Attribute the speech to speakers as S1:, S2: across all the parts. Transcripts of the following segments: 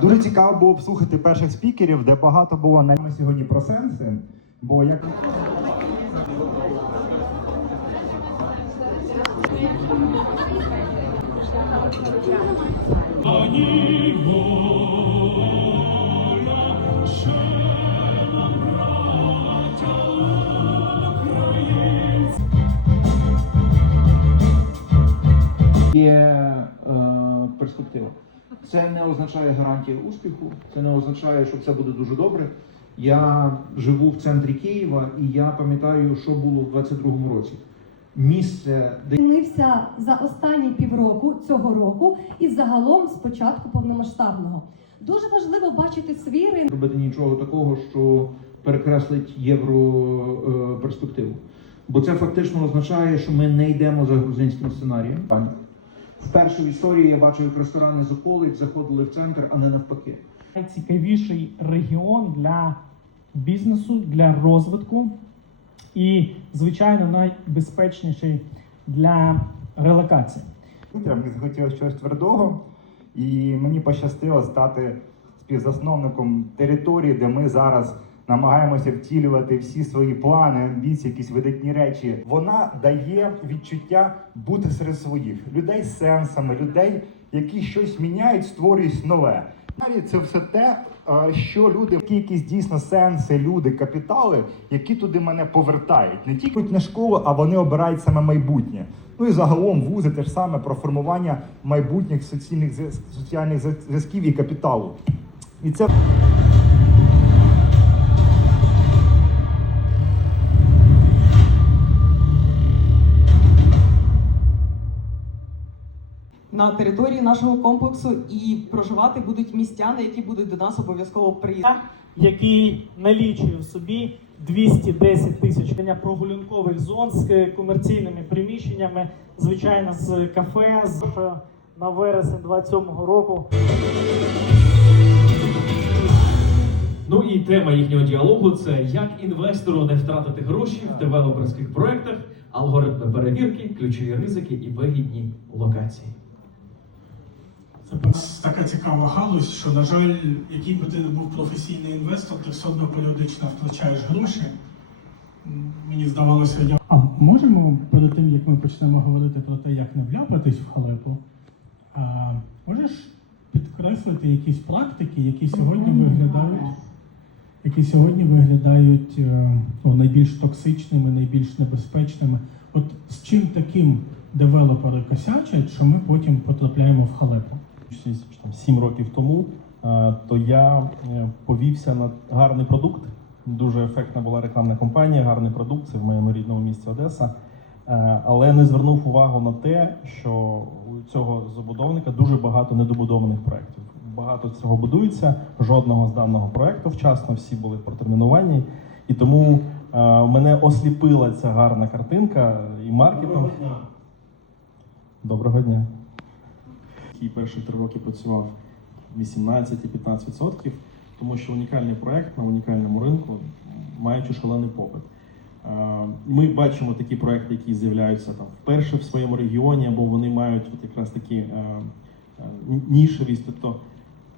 S1: Дуже цікаво було б слухати перших спікерів, де багато було на Ми сьогодні про сенси. Бо як
S2: є Це не означає гарантія успіху, це не означає, що все буде дуже добре. Я живу в центрі Києва і я пам'ятаю, що було в 22-му році. Місце, де
S3: змінився за останні півроку цього року і загалом з початку повномасштабного. Дуже важливо бачити свій ринок.
S2: робити нічого такого, що перекреслить євро е. Бо це фактично означає, що ми не йдемо за грузинським сценарієм. Вперше в історії я бачив, як ресторани з околиць заходили в центр, а не навпаки.
S4: найцікавіший регіон для бізнесу, для розвитку і, звичайно, найбезпечніший для релокації.
S1: Мені захотілося чогось твердого, і мені пощастило стати співзасновником території, де ми зараз намагаємося втілювати всі свої плани, амбіції, якісь видатні речі. Вона дає відчуття бути серед своїх людей з сенсами, людей, які щось міняють, створюють нове. Далі це все те, що люди, які якісь дійсно сенси, люди, капітали, які туди мене повертають. Не тільки на школу, а вони обирають саме майбутнє. Ну і загалом вузи теж саме про формування майбутніх соціальних соціальних зв'язків і капіталу. І це
S5: на території нашого комплексу і проживати будуть містяни, які будуть до нас обов'язково приїхати.
S4: який налічує в собі 210 тисяч прогулянкових зон з комерційними приміщеннями, звичайно, з кафе з на вересень 27-го року.
S6: Ну і тема їхнього діалогу це як інвестору не втратити гроші в девелоперських проектах, алгоритми перевірки, ключові ризики і вигідні локації.
S7: Це така цікава галузь, що, на жаль, який би ти не був професійний інвестор, ти все одно періодично втрачаєш гроші. Мені здавалося, я. А можемо перед тим, як ми почнемо говорити про те, як не вляпатись в халепу, а, можеш підкреслити якісь практики, які сьогодні виглядають, які сьогодні виглядають е, ну, найбільш токсичними, найбільш небезпечними. От з чим таким девелопери косячать, що ми потім потрапляємо в халепу?
S8: Шість, чи там, сім років тому, е, то я е, повівся на гарний продукт. Дуже ефектна була рекламна кампанія, гарний продукт. Це в моєму рідному місті Одеса. Е, Але не звернув увагу на те, що у цього забудовника дуже багато недобудованих проєктів. Багато цього будується, жодного з даного проєкту вчасно, всі були протерміновані. І тому мене осліпила ця гарна картинка і маркетинг. Доброго дня який перші три роки працював 18-15%, тому що унікальний проект на унікальному ринку, маючи шалений попит. Ми бачимо такі проекти, які з'являються там вперше в своєму регіоні, або вони мають от якраз такі е, е, нішевість. Тобто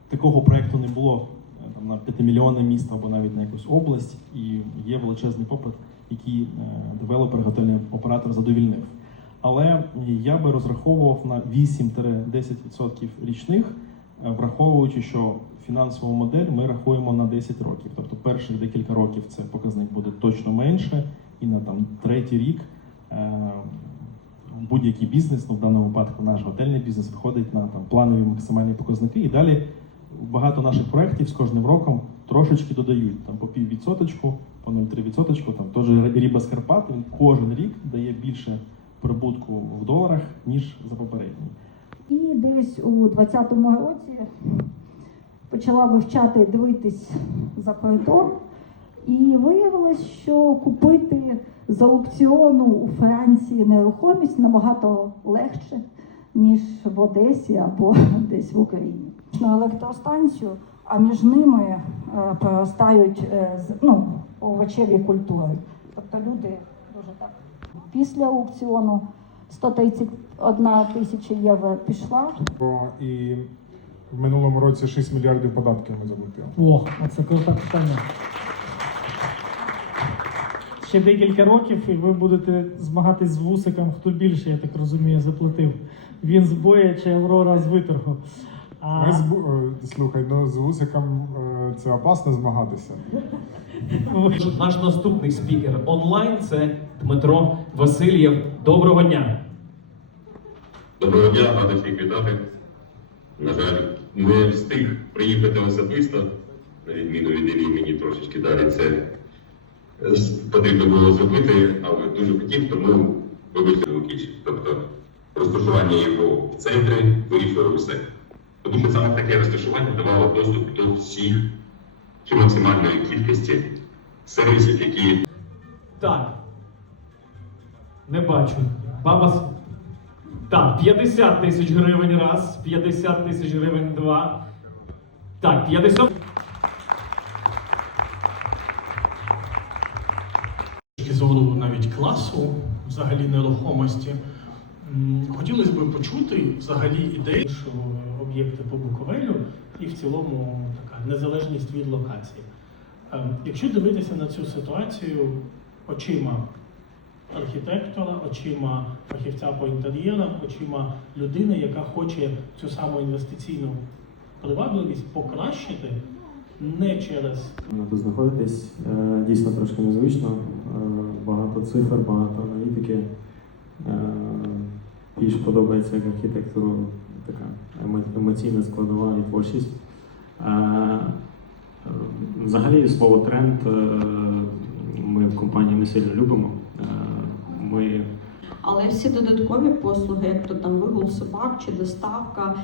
S8: такого проекту не було е, там, на п'ятимільйонне місто або навіть на якусь область, і є величезний попит, який девелопер, готельний оператор задовільнив. Але я би розраховував на 8-10% річних, е, враховуючи, що фінансову модель ми рахуємо на 10 років. Тобто перших декілька років це показник буде точно менше, і на там третій рік е, будь-який бізнес, ну в даному випадку наш готельний бізнес виходить на там планові максимальні показники. І далі багато наших проєктів з кожним роком трошечки додають там по піввідсоточку, по 0,3 відсоточку. Там теж Ріба Скарпат, він кожен рік дає більше прибутку в доларах, ніж за попередній.
S9: І десь у 20-му році почала вивчати, дивитись за кордон, і виявилось, що купити з аукціону у Франції нерухомість набагато легше, ніж в Одесі або десь в Україні. На електростанцію, а між ними е, проростають е, з- ну, овочеві культури. Тобто люди. Після аукціону 131 тисяча євро пішла.
S10: І В минулому році 6 мільярдів податків ми заплатили.
S4: О, оце круте питання. Ще декілька років, і ви будете змагатись з вусиком, хто більше, я так розумію, заплатив. Він з боя чи Аврора з виторгу.
S10: Ми з бу- е, слухай, ну з вусиком е, це опасно змагатися.
S6: Наш наступний спікер онлайн це Дмитро Васильєв. Доброго дня!
S11: Доброго дня, радий всіх вітати. На жаль, не встиг приїхати особисто, на відміну від Іллі, мені трошечки далі це е, потрібно було зробити, але дуже хотів, тому вибачте Лукіч. Тобто розташування його в центрі вирішує усе. Тому саме таке розташування давало доступ до всіх чи максимальної кількості сервісів, які
S6: Так. Не бачу. Баба. Так, 50 тисяч гривень раз, 50 тисяч гривень два. Так, 50.
S7: точки зору навіть класу, взагалі нерухомості. Хотілося б почути взагалі ідеї, що об'єкти по Буковелю і в цілому така незалежність від локації. Ем, Якщо дивитися на цю ситуацію очима архітектора, очима фахівця по інтер'єрам, очима людини, яка хоче цю саму інвестиційну привабливість покращити не через
S12: Тут знаходитись е, дійсно трошки незвично. Е, Багато цифр, багато аналітики. Більш подобається як архітектуру така емоційна складова і творчість. Е, Взагалі слово тренд е, ми в компанії не сильно любимо. Е, Ми
S9: Але всі додаткові послуги, як то там вигул собак чи доставка,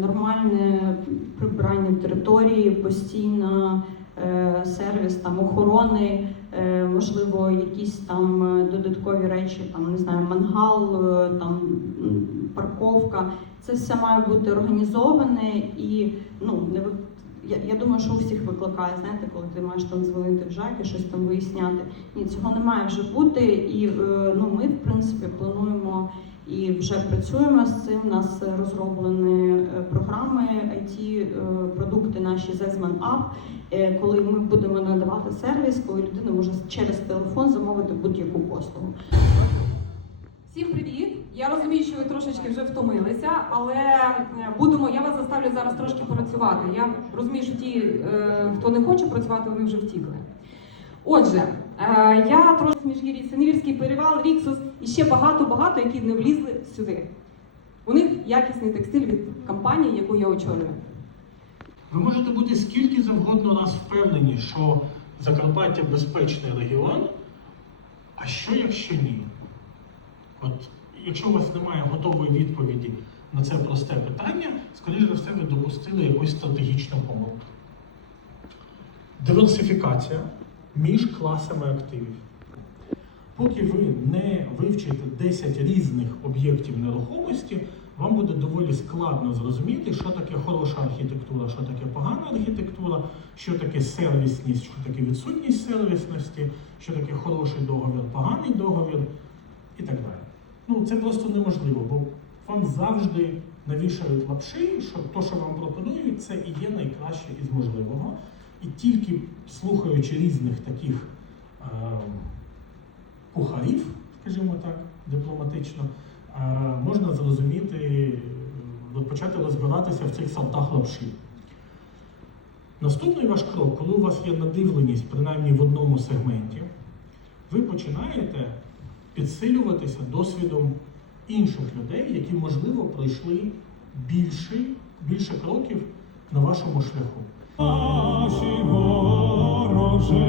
S9: нормальне прибирання території, постійна сервіс там охорони, можливо, якісь там е, додаткові речі, там не знаю, мангал, е, там парковка. Це все має бути організоване і ну не я, я думаю, що у всіх викликає, знаєте, коли ти маєш там дзвонити в жак і щось там виясняти. Ні, цього не має вже бути. І е, ну, ми, в принципі, плануємо і вже працюємо з цим. У нас розроблені е, програми IT, е, продукти наші Zesman App, е, коли ми будемо надавати сервіс, коли людина може через телефон замовити будь-яку послугу.
S5: Всім привіт! Я розумію, що ви трошечки вже втомилися, але будемо. Я вас заставлю зараз трошки працювати. Я розумію, що ті, хто не хоче працювати, вони вже втікли. Отже, я трошки міжгір'я, Синевірський перевал, Ріксус і ще багато-багато, які не влізли сюди. У них якісний текстиль від компанії, яку я очолюю.
S7: Ви можете бути скільки завгодно раз впевнені, що Закарпаття безпечний регіон, а що якщо ні? От якщо у вас немає готової відповіді на це просте питання, скоріш за все, ви допустили якусь стратегічну помилку. Диверсифікація між класами активів. Поки ви не вивчите 10 різних об'єктів нерухомості, вам буде доволі складно зрозуміти, що таке хороша архітектура, що таке погана архітектура, що таке сервісність, що таке відсутність сервісності, що таке хороший договір, поганий договір і так далі. Ну, це просто неможливо, бо вам завжди навішають лапши, що то, що вам пропонують, це і є найкраще із можливого. І тільки слухаючи різних таких е, кухарів, скажімо так, дипломатично, е, можна зрозуміти, е, почати розбиратися в цих сортах лапші. Наступний ваш крок, коли у вас є надивленість, принаймні в одному сегменті, ви починаєте підсилюватися досвідом інших людей, які, можливо, пройшли більше, більше кроків на вашому шляху.
S10: Наші ворожі